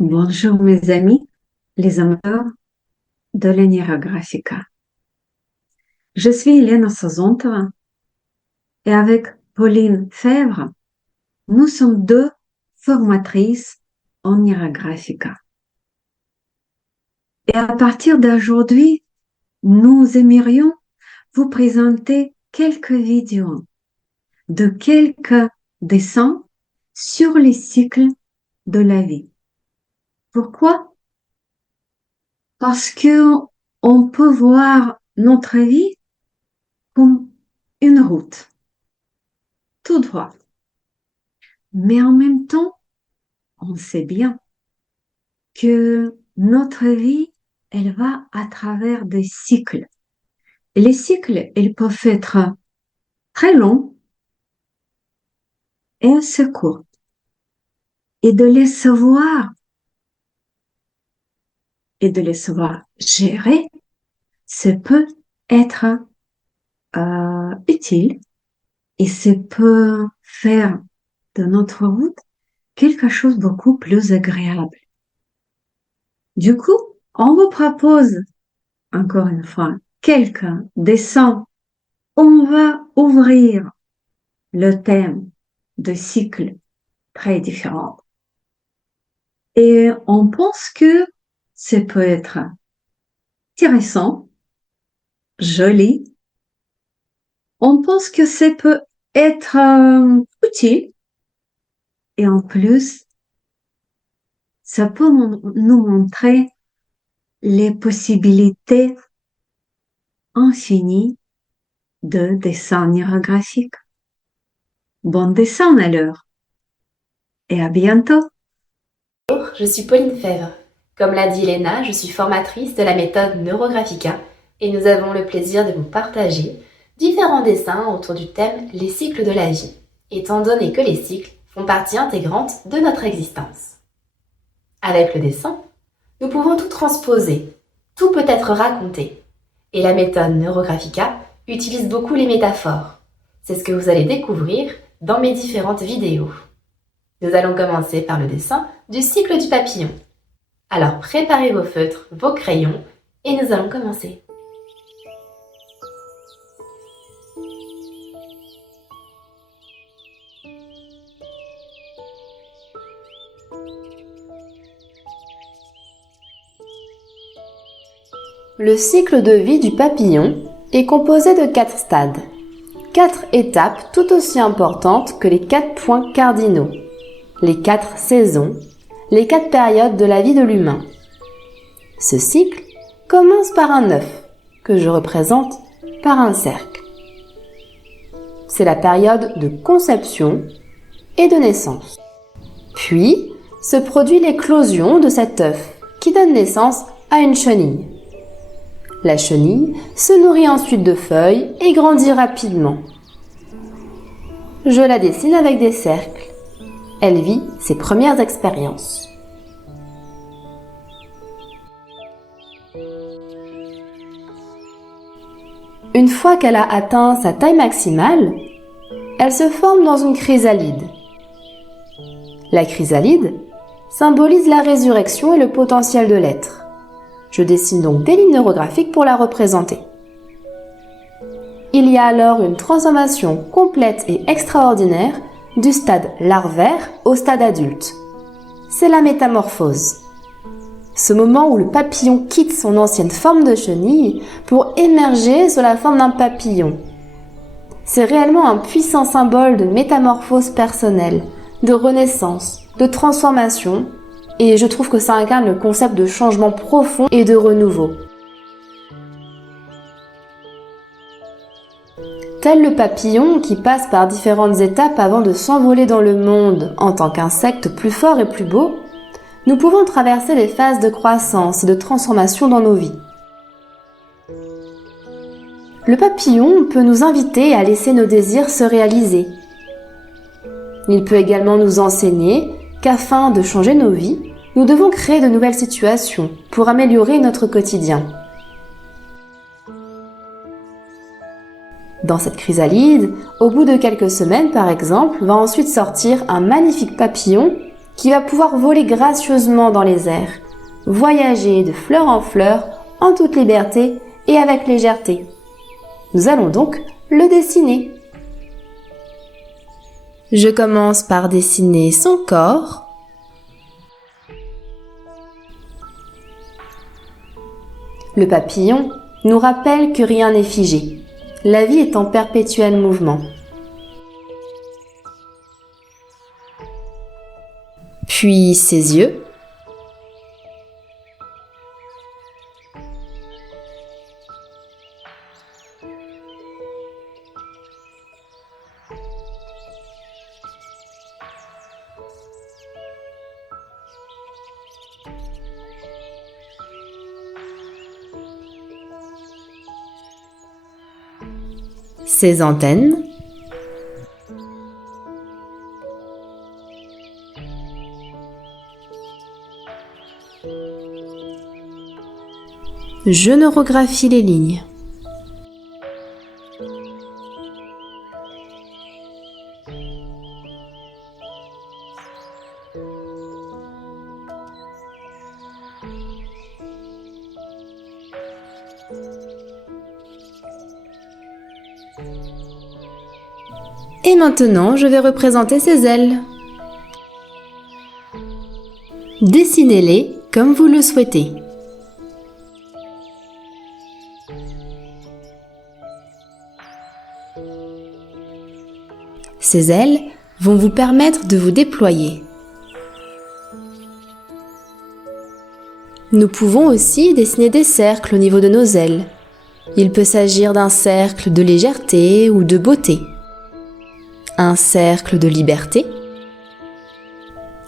Bonjour mes amis, les amateurs de l'Aniera Graphica. Je suis Elena Sazontova et avec Pauline Fèvre, nous sommes deux formatrices en Aniera Graphica. Et à partir d'aujourd'hui, nous aimerions vous présenter quelques vidéos de quelques dessins sur les cycles de la vie. Pourquoi? Parce que on peut voir notre vie comme une route, tout droit. Mais en même temps, on sait bien que notre vie, elle va à travers des cycles. Et les cycles, ils peuvent être très longs et assez courts. Et de les savoir, gérer, ça peut être utile et ça peut faire de notre route quelque chose de beaucoup plus agréable. Du coup, on vous propose, encore une fois, quelques dessins. On va ouvrir le thème de cycles très différents. Et on pense que ça peut être intéressant, joli. On pense que ça peut être utile. Et en plus, ça peut nous montrer les possibilités infinies de dessins graphiques. Bon dessin alors et à bientôt. Bonjour, je suis Pauline Fèvre. Comme l'a dit Elena, je suis formatrice de la méthode Neurographica et nous avons le plaisir de vous partager différents dessins autour du thème les cycles de la vie, étant donné que les cycles font partie intégrante de notre existence. Avec le dessin, nous pouvons tout transposer, tout peut être raconté. Et la méthode Neurographica utilise beaucoup les métaphores. C'est ce que vous allez découvrir dans mes différentes vidéos. Nous allons commencer par le dessin du cycle du papillon. Alors préparez vos feutres, vos crayons et nous allons commencer. Le cycle de vie du papillon est composé de 4 stades, 4 étapes tout aussi importantes que les 4 points cardinaux, les 4 saisons, les 4 périodes de la vie de l'humain. Ce cycle commence par un œuf, que je représente par un cercle. C'est la période de conception et de naissance. Puis se produit l'éclosion de cet œuf, qui donne naissance à une chenille. La chenille se nourrit ensuite de feuilles et grandit rapidement. Je la dessine avec des cercles. Elle vit ses premières expériences. Une fois qu'elle a atteint sa taille maximale, elle se forme dans une chrysalide. La chrysalide symbolise la résurrection et le potentiel de l'être. Je dessine donc des lignes neurographiques pour la représenter. Il y a alors une transformation complète et extraordinaire du stade larvaire au stade adulte. C'est la métamorphose. Ce moment où le papillon quitte son ancienne forme de chenille pour émerger sous la forme d'un papillon. C'est réellement un puissant symbole de métamorphose personnelle, de renaissance, de transformation, et je trouve que ça incarne le concept de changement profond et de renouveau. Tel le papillon qui passe par différentes étapes avant de s'envoler dans le monde en tant qu'insecte plus fort et plus beau, nous pouvons traverser les phases de croissance et de transformation dans nos vies. Le papillon peut nous inviter à laisser nos désirs se réaliser. Il peut également nous enseigner qu'afin de changer nos vies, nous devons créer de nouvelles situations pour améliorer notre quotidien. Dans cette chrysalide, au bout de quelques semaines par exemple, va ensuite sortir un magnifique papillon qui va pouvoir voler gracieusement dans les airs, voyager de fleur en fleur en toute liberté et avec légèreté. Nous allons donc le dessiner. Je commence par dessiner son corps. Le papillon nous rappelle que rien n'est figé. La vie est en perpétuel mouvement. Puis ses yeux. Ses antennes. Je neurographie les lignes. Et maintenant, je vais représenter ses ailes. Dessinez-les comme vous le souhaitez. Ces ailes vont vous permettre de vous déployer. Nous pouvons aussi dessiner des cercles au niveau de nos ailes. Il peut s'agir d'un cercle de légèreté ou de beauté, un cercle de liberté,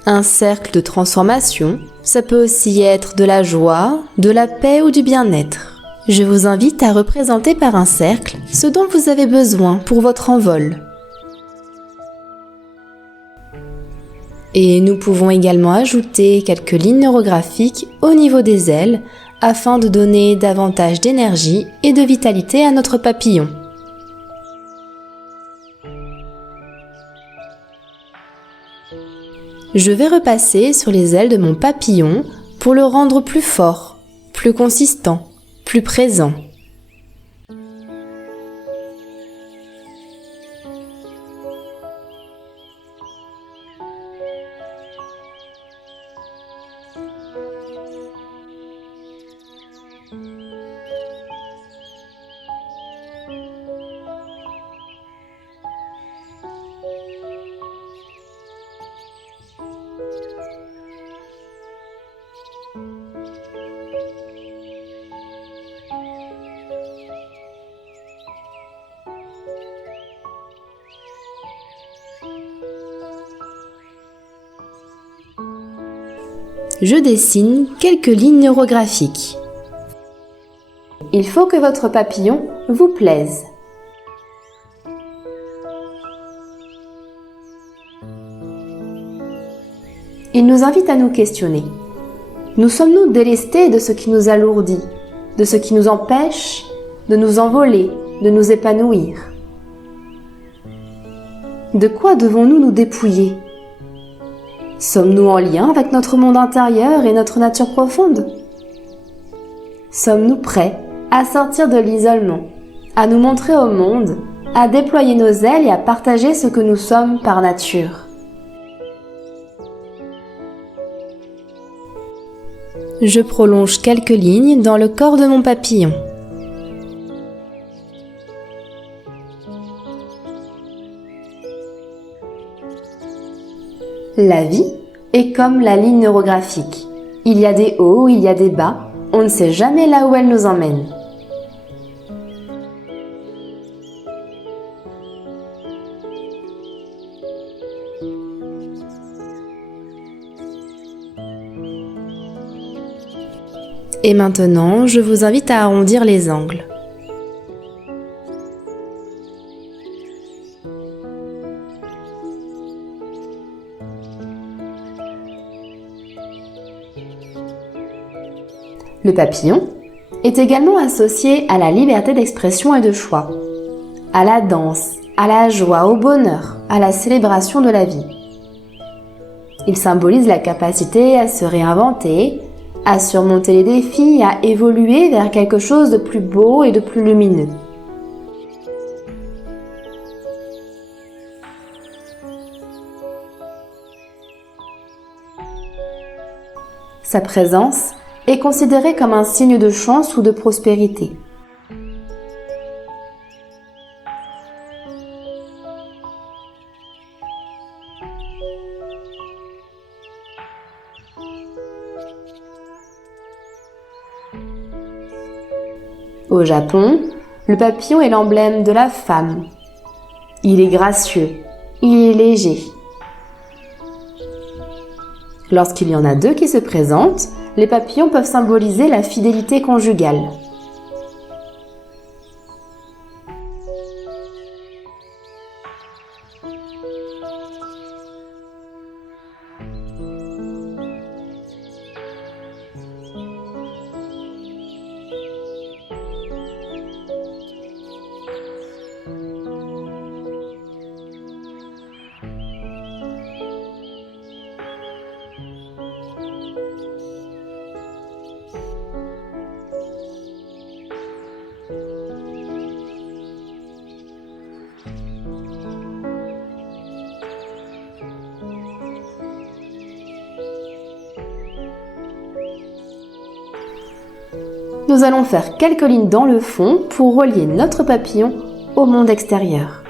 un cercle de transformation. Ça peut aussi être de la joie, de la paix ou du bien-être. Je vous invite à représenter par un cercle ce dont vous avez besoin pour votre envol. Et nous pouvons également ajouter quelques lignes neurographiques au niveau des ailes afin de donner davantage d'énergie et de vitalité à notre papillon. Je vais repasser sur les ailes de mon papillon pour le rendre plus fort, plus consistant, plus présent. Je dessine quelques lignes neurographiques. Il faut que votre papillon vous plaise. Il nous invite à nous questionner. Nous sommes-nous délestés de ce qui nous alourdit, de ce qui nous empêche de nous envoler, de nous épanouir? De quoi devons-nous nous dépouiller? Sommes-nous en lien avec notre monde intérieur et notre nature profonde? Sommes-nous prêts à sortir de l'isolement, à nous montrer au monde, à déployer nos ailes et à partager ce que nous sommes par nature? Je prolonge quelques lignes dans le corps de mon papillon. La vie est comme la ligne neurographique. Il y a des hauts, il y a des bas, on ne sait jamais là où elle nous emmène. Et maintenant, je vous invite à arrondir les angles. Le papillon est également associé à la liberté d'expression et de choix, à la danse, à la joie, au bonheur, à la célébration de la vie. Il symbolise la capacité à se réinventer, à surmonter les défis, à évoluer vers quelque chose de plus beau et de plus lumineux. Sa présence est considérée comme un signe de chance ou de prospérité. Au Japon, le papillon est l'emblème de la femme. Il est gracieux, il est léger. Lorsqu'il y en a deux qui se présentent, les papillons peuvent symboliser la fidélité conjugale. Nous allons faire quelques lignes dans le fond pour relier notre papillon au monde extérieur.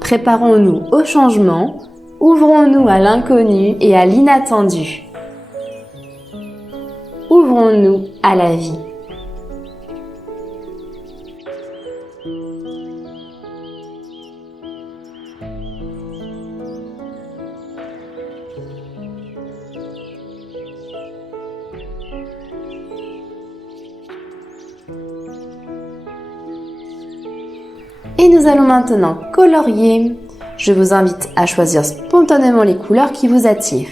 Préparons-nous au changement, ouvrons-nous à l'inconnu et à l'inattendu. Ouvrons-nous à la vie. Et nous allons maintenant colorier. Je vous invite à choisir spontanément les couleurs qui vous attirent.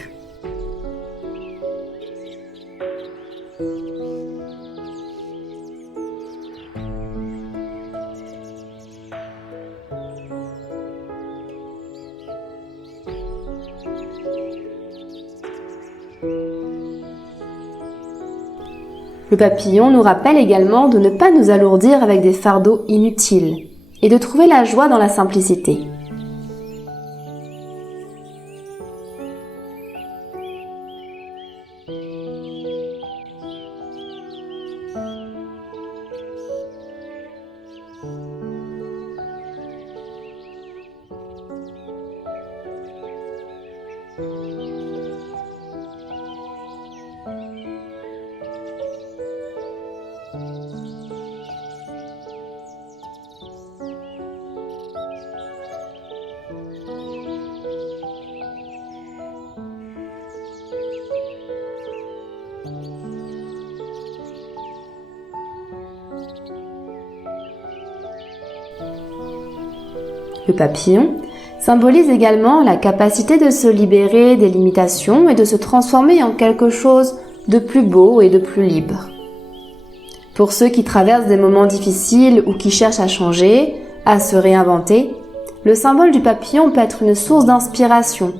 Le papillon nous rappelle également de ne pas nous alourdir avec des fardeaux inutiles et de trouver la joie dans la simplicité. Le papillon symbolise également la capacité de se libérer des limitations et de se transformer en quelque chose de plus beau et de plus libre. Pour ceux qui traversent des moments difficiles ou qui cherchent à changer, à se réinventer, le symbole du papillon peut être une source d'inspiration,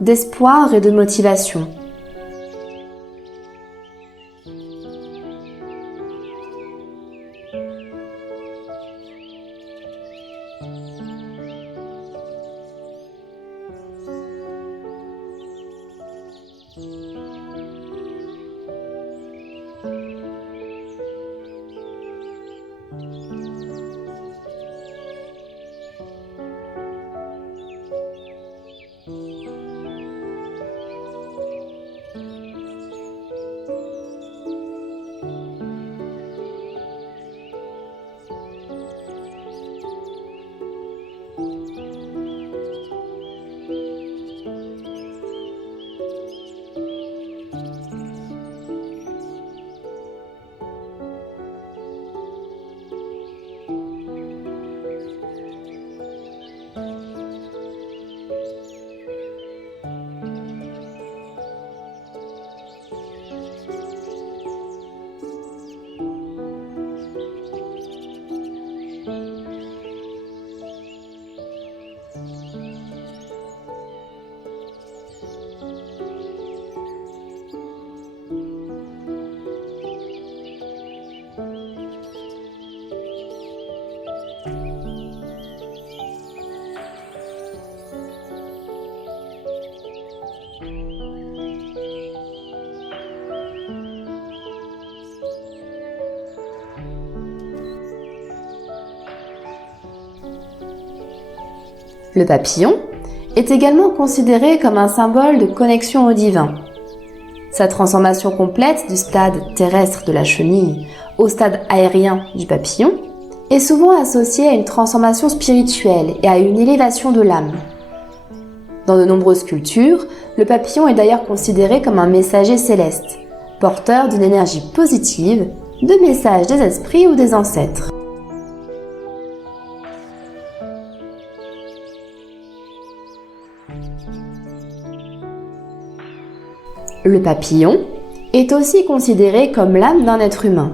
d'espoir et de motivation. Le papillon est également considéré comme un symbole de connexion au divin. Sa transformation complète du stade terrestre de la chenille au stade aérien du papillon est souvent associée à une transformation spirituelle et à une élévation de l'âme. Dans de nombreuses cultures, le papillon est d'ailleurs considéré comme un messager céleste, porteur d'une énergie positive, de messages des esprits ou des ancêtres. Le papillon est aussi considéré comme l'âme d'un être humain,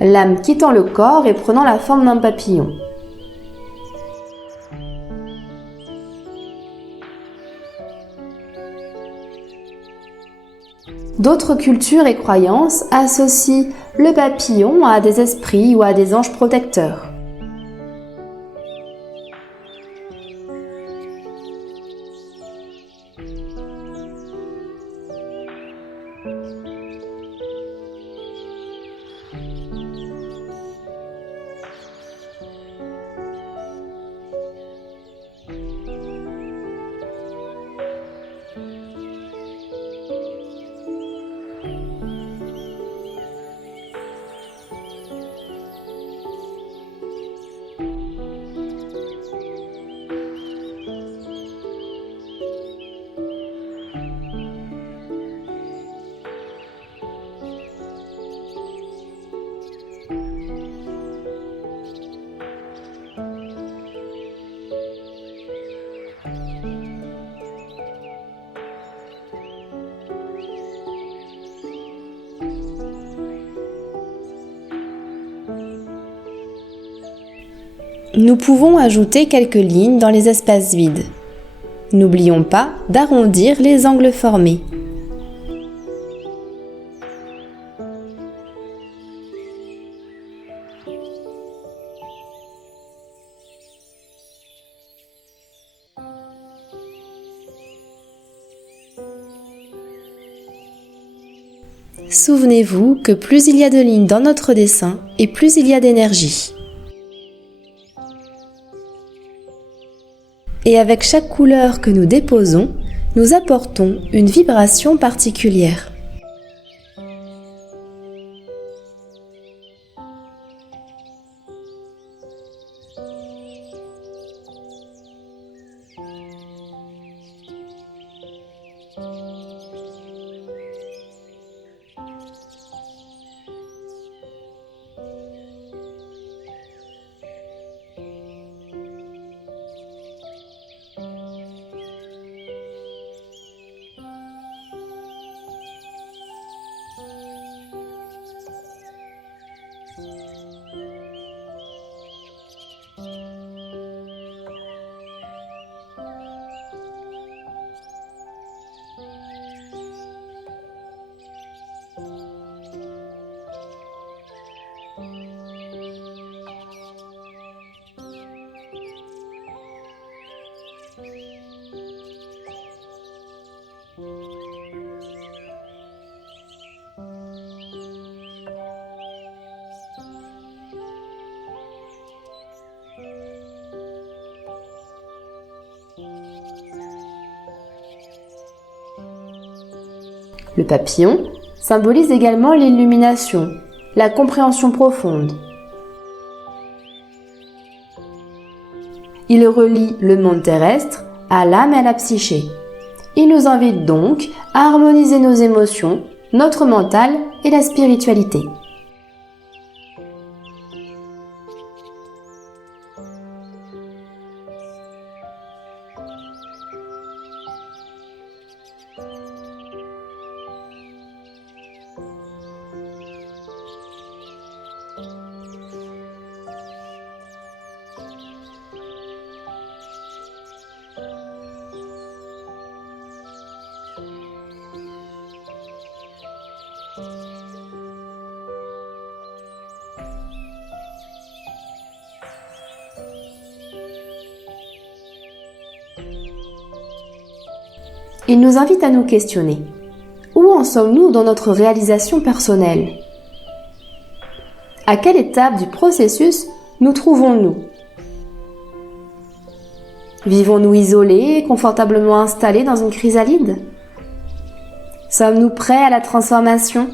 l'âme quittant le corps et prenant la forme d'un papillon. D'autres cultures et croyances associent le papillon à des esprits ou à des anges protecteurs. Nous pouvons ajouter quelques lignes dans les espaces vides. N'oublions pas d'arrondir les angles formés. Souvenez-vous que plus il y a de lignes dans notre dessin et plus il y a d'énergie. Et avec chaque couleur que nous déposons, nous apportons une vibration particulière. Le papillon symbolise également l'illumination, la compréhension profonde. Il relie le monde terrestre à l'âme et à la psyché. Il nous invite donc à harmoniser nos émotions, notre mental et la spiritualité. Il nous invite à nous questionner. Où en sommes-nous dans notre réalisation personnelle? À quelle étape du processus nous trouvons-nous? Vivons-nous isolés, confortablement installés dans une chrysalide? Sommes-nous prêts à la transformation?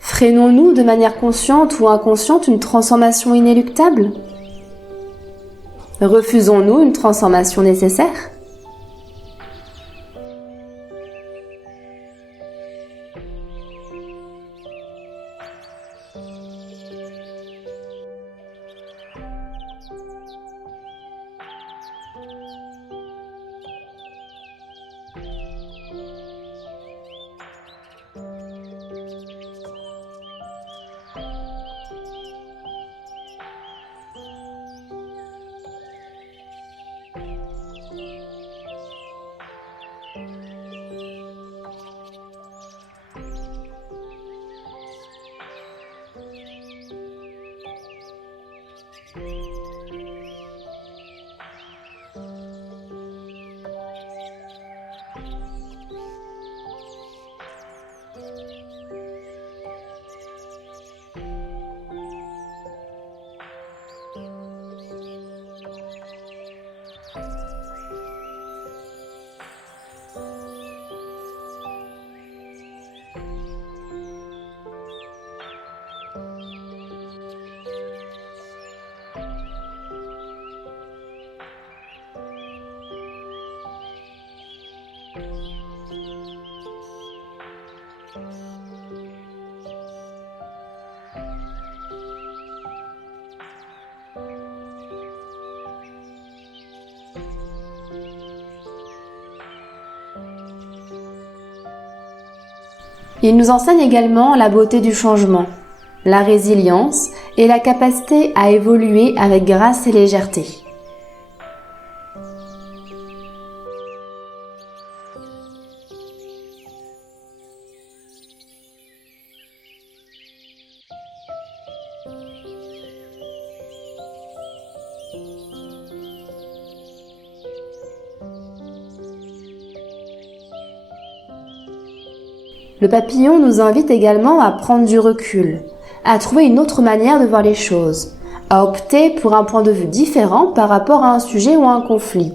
Freinons-nous de manière consciente ou inconsciente une transformation inéluctable? Refusons-nous une transformation nécessaire? Il nous enseigne également la beauté du changement, la résilience et la capacité à évoluer avec grâce et légèreté. Le papillon nous invite également à prendre du recul, à trouver une autre manière de voir les choses, à opter pour un point de vue différent par rapport à un sujet ou à un conflit,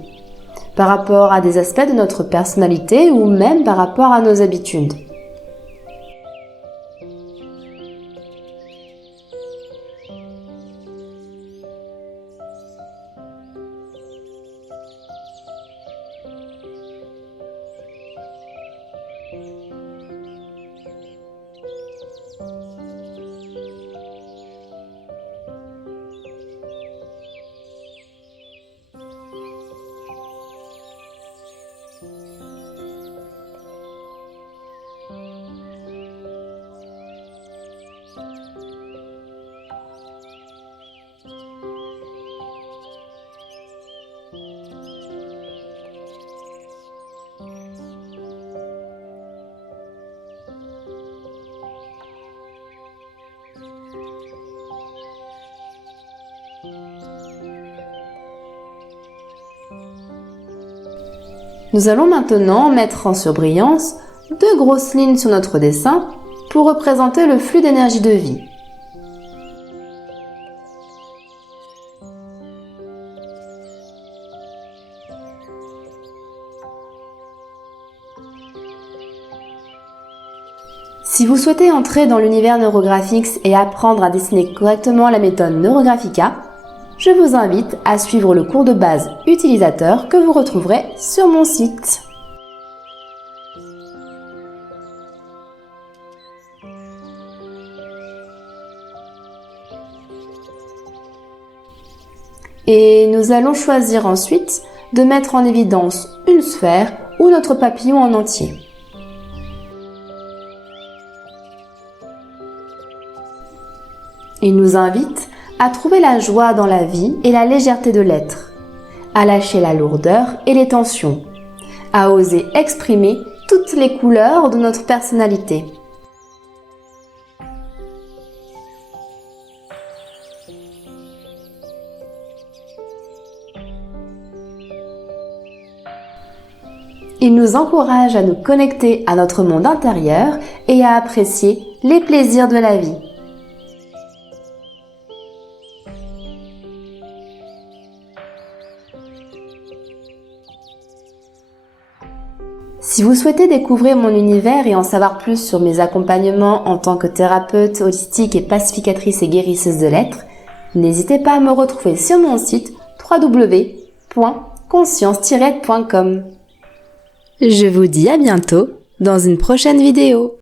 par rapport à des aspects de notre personnalité ou même par rapport à nos habitudes. Nous allons maintenant mettre en surbrillance 2 grosses lignes sur notre dessin pour représenter le flux d'énergie de vie. Si vous souhaitez entrer dans l'univers Neurographics et apprendre à dessiner correctement la méthode Neurographica, je vous invite à suivre le cours de base utilisateur que vous retrouverez sur mon site. Et nous allons choisir ensuite de mettre en évidence une sphère ou notre papillon en entier. Il nous invite à trouver la joie dans la vie et la légèreté de l'être, à lâcher la lourdeur et les tensions, à oser exprimer toutes les couleurs de notre personnalité. Il nous encourage à nous connecter à notre monde intérieur et à apprécier les plaisirs de la vie. Si vous souhaitez découvrir mon univers et en savoir plus sur mes accompagnements en tant que thérapeute holistique et pacificatrice et guérisseuse de l'être, n'hésitez pas à me retrouver sur mon site www.conscience-être.com. Je vous dis à bientôt dans une prochaine vidéo.